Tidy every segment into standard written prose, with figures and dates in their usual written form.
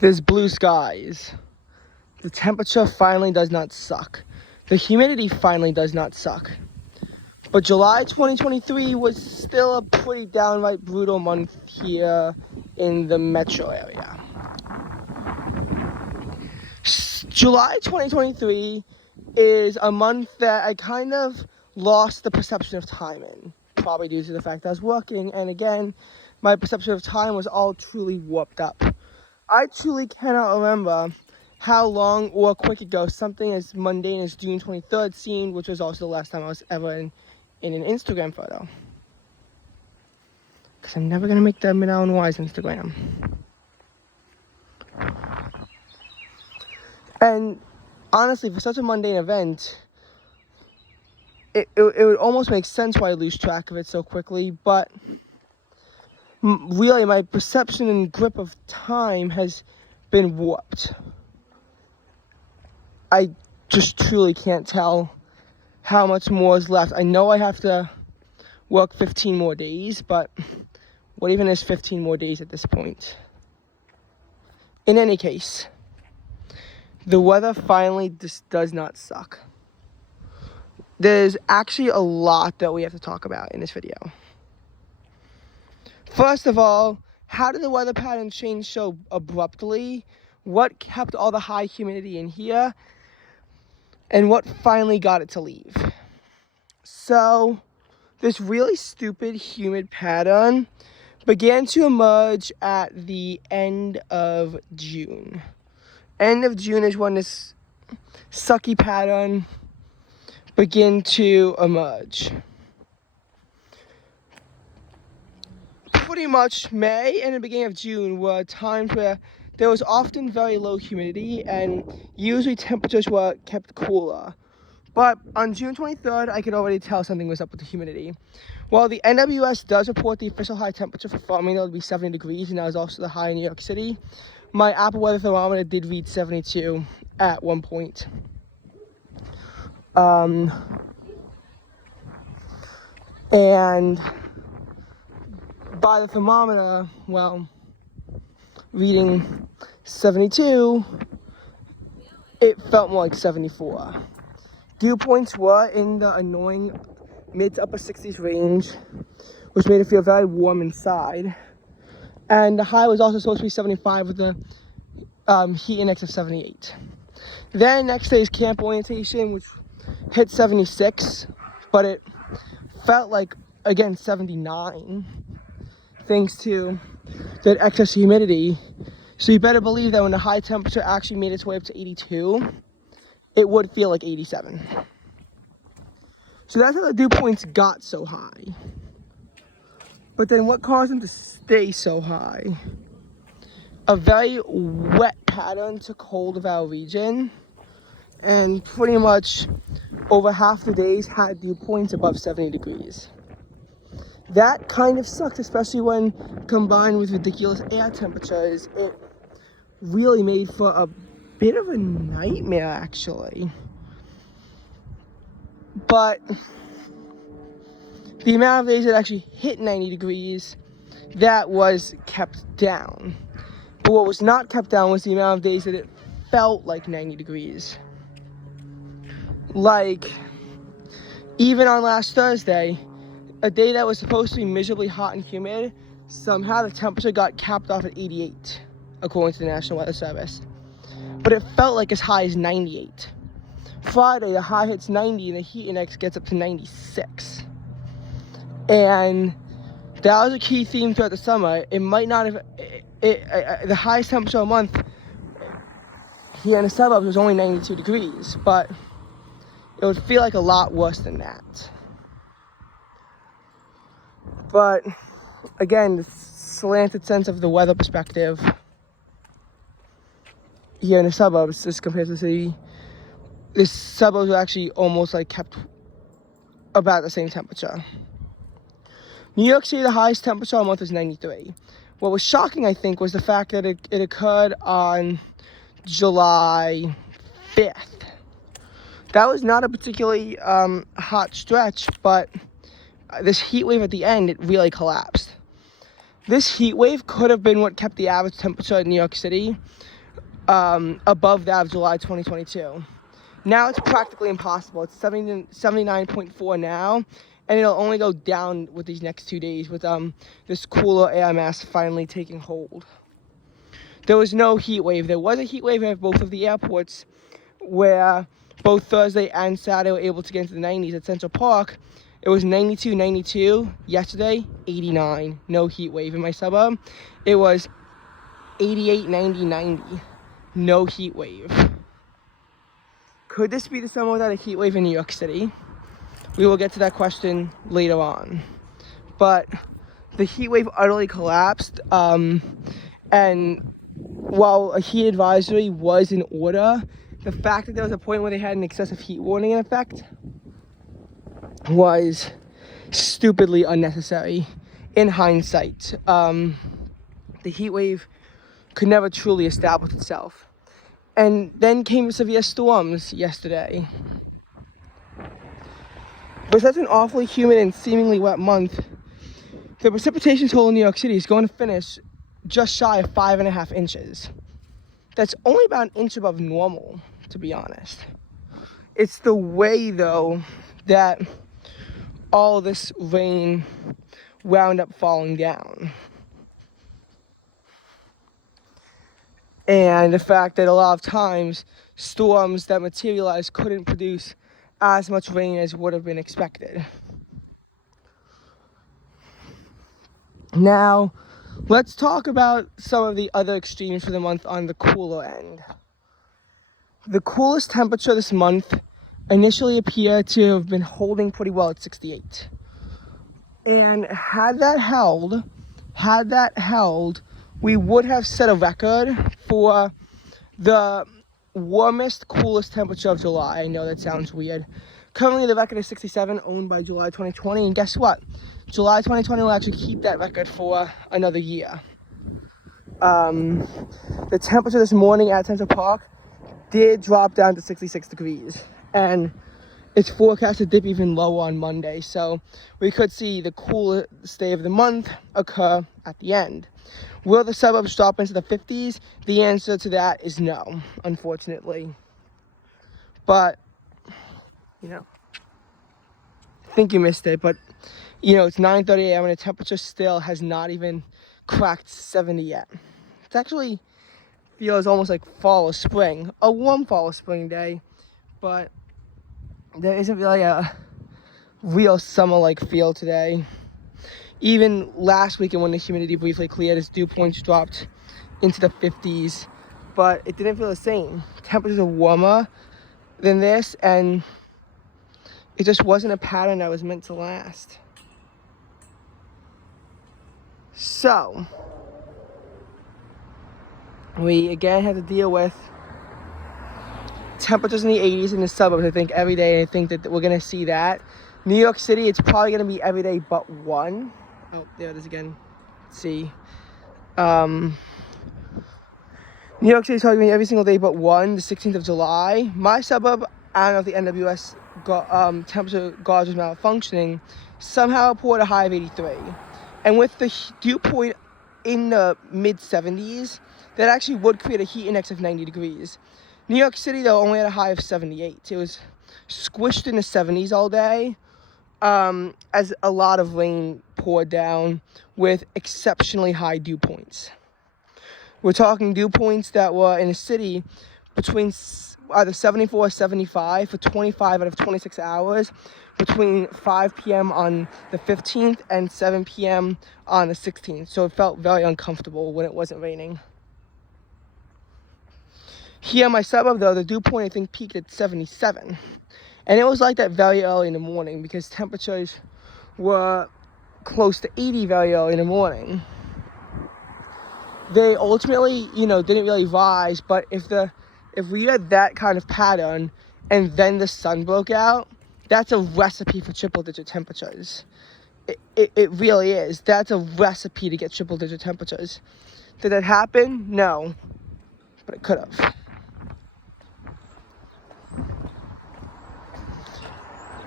There's blue skies. The temperature finally does not suck. The humidity finally does not suck. But July 2023 was still a pretty downright brutal month here in the metro area. July 2023 is a month that I kind of lost the perception of time in, probably due to the fact that I was working, and again, my perception of time was all truly warped up. I truly cannot remember how long or quick ago something as mundane as June 23rd seemed, which was also the last time I was ever in an Instagram photo. Because I'm never going to make the Mid-Island Wise Instagram. And honestly, for such a mundane event, it would almost make sense why I lose track of it so quickly, but really my perception and grip of time has been warped. I just truly can't tell how much more is left. I know I have to work 15 more days, but what even is 15 more days at this point? In any case, the weather finally just does not suck. There's actually a lot that we have to talk about in this video. First of all, how did the weather pattern change so abruptly? What kept all the high humidity in here? And what finally got it to leave? So, this really stupid humid pattern began to emerge at the end of June. End of June is when this sucky pattern began to emerge. Pretty much May and the beginning of June were times where there was often very low humidity and usually temperatures were kept cooler. But on June 23rd, I could already tell something was up with the humidity. While the NWS does report the official high temperature for Farmingdale to be 70 degrees, and that was also the high in New York City, my Apple weather thermometer did read 72 at one point. And by the thermometer, well, reading 72, it felt more like 74. Dew points were in the annoying mid to upper 60s range, which made it feel very warm inside. And the high was also supposed to be 75 with the heat index of 78. Then next day's camp orientation, which hit 76, but it felt like, again, 79, thanks to that excess humidity. So you better believe that when the high temperature actually made its way up to 82, it would feel like 87. So that's how the dew points got so high. But then what caused them to stay so high? A very wet pattern took hold of our region, and pretty much over half the days had dew points above 70 degrees. That kind of sucked, especially when combined with ridiculous air temperatures. It really made for a bit of a nightmare, actually. But the amount of days that actually hit 90 degrees, that was kept down. But what was not kept down was the amount of days that it felt like 90 degrees. Like, even on last Thursday, a day that was supposed to be miserably hot and humid, somehow the temperature got capped off at 88, according to the National Weather Service. But it felt like as high as 98. Friday, the high hits 90 and the heat index gets up to 96. And that was a key theme throughout the summer. It might not have, the highest temperature of the month here in the suburbs was only 92 degrees, but it would feel like a lot worse than that. But again, the slanted sense of the weather perspective here in the suburbs as compared to the city, the suburbs were actually almost like kept about the same temperature. New York City, the highest temperature all month was 93. What was shocking, I think, was the fact that it occurred on July 5th. That was not a particularly hot stretch, but this heat wave at the end, it really collapsed. This heat wave could have been what kept the average temperature in New York City above that of July 2022. Now it's practically impossible. It's 79.4 now, and it'll only go down with these next 2 days with this cooler air mass finally taking hold. There was no heat wave. There was a heat wave at both of the airports where both Thursday and Saturday were able to get into the 90s at Central Park. It was 92, 92. Yesterday, 89. No heat wave in my suburb. It was 88, 90, 90. No heat wave. Could this be the summer without a heat wave in New York City? We will get to that question later on. But the heat wave utterly collapsed. And while a heat advisory was in order, the fact that there was a point where they had an excessive heat warning in effect was stupidly unnecessary in hindsight. The heat wave could never truly establish itself. And then came severe storms yesterday. But such an awfully humid and seemingly wet month, the precipitation total in New York City is going to finish just shy of 5.5 inches. That's only about an inch above normal, to be honest. It's the way, though, that all this rain wound up falling down. And the fact that a lot of times storms that materialized couldn't produce as much rain as would have been expected. Now, let's talk about some of the other extremes for the month on the cooler end. The coolest temperature this month initially appeared to have been holding pretty well at 68. And had that held, we would have set a record for the warmest, coolest temperature of July. I know that sounds weird. Currently, the record is 67, owned by July 2020. And guess what? July 2020 will actually keep that record for another year. The temperature this morning at Central Park did drop down to 66 degrees. And it's forecast to dip even lower on Monday. So we could see the coolest day of the month occur at the end. Will the suburbs drop into the 50s? The answer to that is no, unfortunately. But, I think you missed it. But, it's 9:30 a.m. and the temperature still has not even cracked 70 yet. It actually feels almost like fall or spring. A warm fall or spring day. But there isn't really a real summer-like feel today. Even last weekend when the humidity briefly cleared, its dew points dropped into the 50s, but it didn't feel the same. Temperatures are warmer than this, and it just wasn't a pattern that was meant to last. So, we again had to deal with temperatures in the 80s in the suburbs, I think, every day. I think that we're going to see that. New York City, it's probably going to be every day but one. Oh, there it is again. Let's see. New York City is probably going to be every single day but one, the 16th of July. My suburb, I don't know if the NWS temperature gauge was malfunctioning, somehow reported a high of 83. And with the dew point in the mid-70s, that actually would create a heat index of 90 degrees. New York City, though, only had a high of 78. It was squished in the 70s all day, as a lot of rain poured down with exceptionally high dew points. We're talking dew points that were in the city between either 74 or 75 for 25 out of 26 hours between 5 p.m. on the 15th and 7 p.m. on the 16th. So it felt very uncomfortable when it wasn't raining. Here in my suburb, though, the dew point, I think, peaked at 77. And it was like that very early in the morning because temperatures were close to 80 very early in the morning. They ultimately, didn't really rise, but if we had that kind of pattern and then the sun broke out, that's a recipe for triple-digit temperatures. It really is. That's a recipe to get triple-digit temperatures. Did that happen? No, but it could have.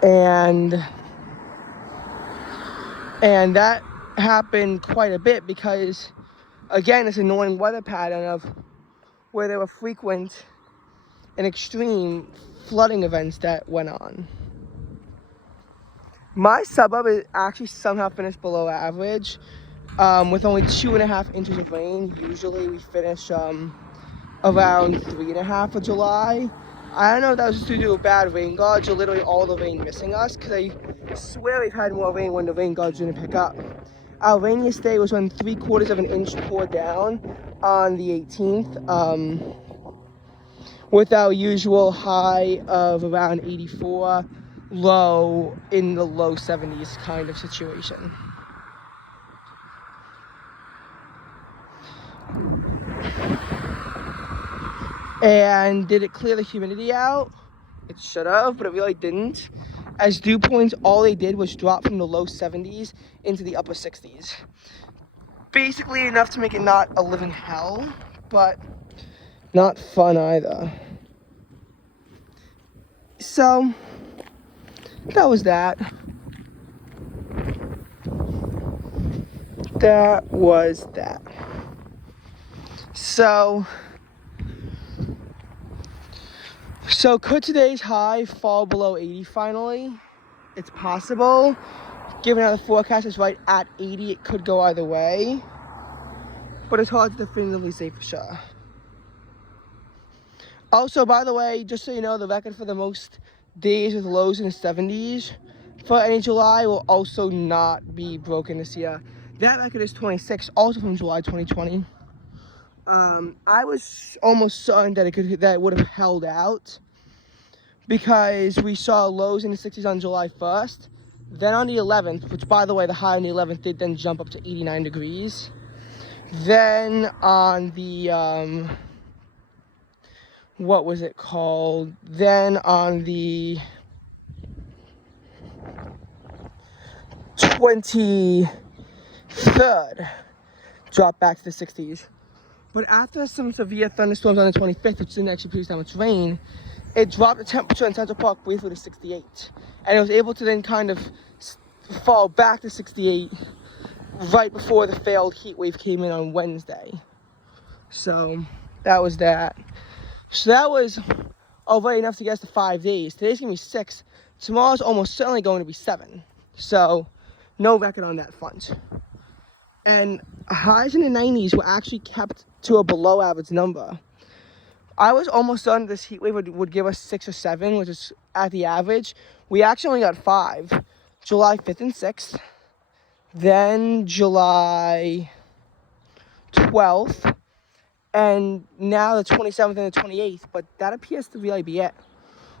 And that happened quite a bit because, again, this annoying weather pattern of where there were frequent and extreme flooding events that went on. My suburb is actually somehow finished below average, with only 2.5 inches of rain. Usually we finish around 3.5 for July. I don't know if that was just due to a bad rain gauge or literally all the rain missing us, because I swear we've had more rain when the rain gauge didn't pick up. Our rainiest day was when 3/4 of an inch poured down on the 18th, with our usual high of around 84, low in the low 70s kind of situation. And did it clear the humidity out? It should have, but it really didn't. As dew points, all they did was drop from the low 70s into the upper 60s. Basically enough to make it not a living hell, but not fun either. So, that was that. That was that. So could today's high fall below 80 finally? It's possible. Given how the forecast is right at 80, it could go either way. But it's hard to definitively say for sure. Also, by the way, just so you know, the record for the most days with lows in the 70s for any July will also not be broken this year. That record is 26, also from July 2020. I was almost certain that it would have held out, because we saw lows in the 60s on July 1st. Then on the 11th, which by the way, the high on the 11th did then jump up to 89 degrees. Then on the, what was it called? Then on the 23rd, dropped back to the 60s. But after some severe thunderstorms on the 25th, which didn't actually produce that much rain, it dropped the temperature in Central Park briefly to 68. And it was able to then kind of fall back to 68 right before the failed heat wave came in on Wednesday. So that was that. So that was already enough to get us to 5 days. Today's gonna be 6. Tomorrow's almost certainly going to be 7. So no record on that front. And highs in the 90s were actually kept to a below average number. I was almost certain this heat wave would give us 6 or 7, which is at the average. We actually only got 5. July 5th and 6th. Then July 12th. And now the 27th and the 28th. But that appears to really be it.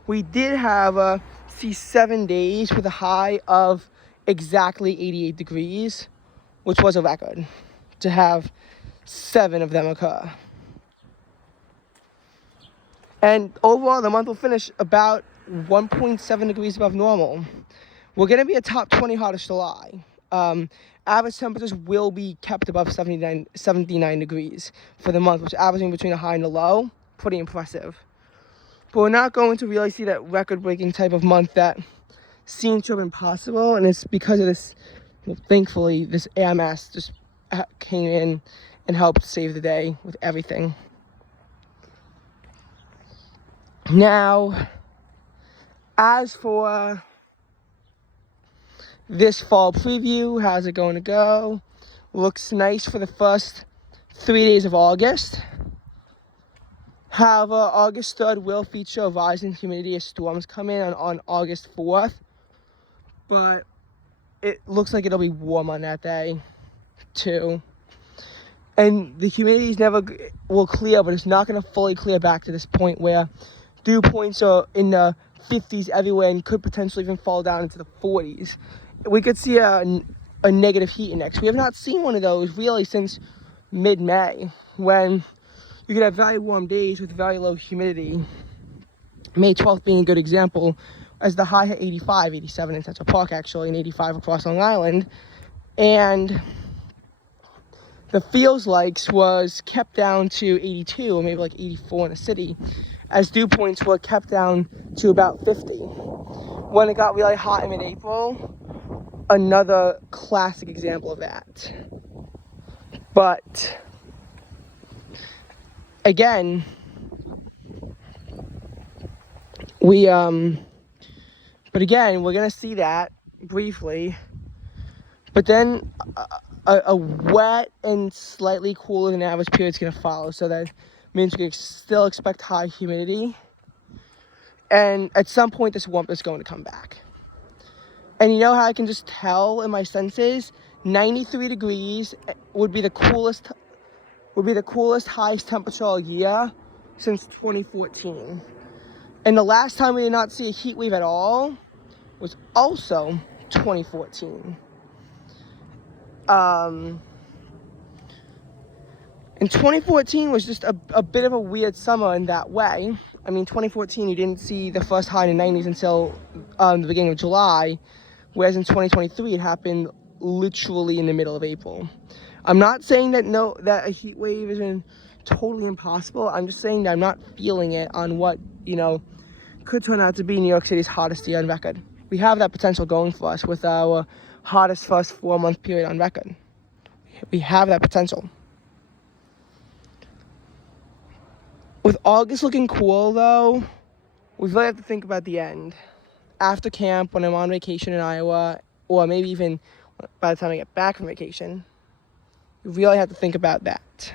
We did have see 7 days with a high of exactly 88 degrees, which was a record to have 7 of them occur. And overall, the month will finish about 1.7 degrees above normal. We're going to be a top 20 hottest July. Average temperatures will be kept above 79 degrees for the month, which is averaging between a high and a low. Pretty impressive. But we're not going to really see that record-breaking type of month that seems to have been possible, and it's because of this, thankfully, this air mass just came in and helped save the day with everything. Now, as for this fall preview, how's it going to go? Looks nice for the first 3 days of August. However, August 3rd will feature a rise in humidity as storms come in on August 4th. But it looks like it'll be warm on that day, too. And the humidity never will clear, but it's not going to fully clear back to this point where dew points are in the 50s everywhere and could potentially even fall down into the 40s. We could see a negative heat index. We have not seen one of those really since mid-May, when you could have very warm days with very low humidity. May 12th being a good example, as the high hit 85, 87 in Central Park actually, and 85 across Long Island. And the feels likes was kept down to 82, or maybe like 84 in the city, as dew points were kept down to about 50. When it got really hot in mid-April, another classic example of that. But again, we're gonna see that briefly, but then a wet and slightly cooler than average period is gonna follow, so that means we can still expect high humidity, and at some point this warmth is going to come back. And you know how I can just tell in my senses? 93 degrees would be the coolest highest temperature all year since 2014. And the last time we did not see a heat wave at all was also 2014. And 2014 was just a bit of a weird summer in that way. I mean, 2014, you didn't see the first high in the 90s until the beginning of July, whereas in 2023, it happened literally in the middle of April. I'm not saying that a heat wave isn't totally impossible. I'm just saying that I'm not feeling it on what, could turn out to be New York City's hottest year on record. We have that potential going for us with our hottest first 4-month period on record. We have that potential. With August looking cool, though, we really have to think about the end. After camp, when I'm on vacation in Iowa, or maybe even by the time I get back from vacation, we really have to think about that.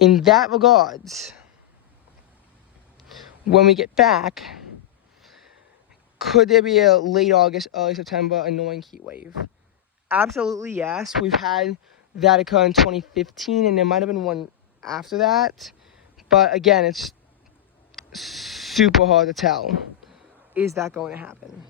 In that regards, when we get back, could there be a late August, early September annoying heat wave? Absolutely yes. We've had that occur in 2015, and there might have been one after that. But again, it's super hard to tell. Is that going to happen?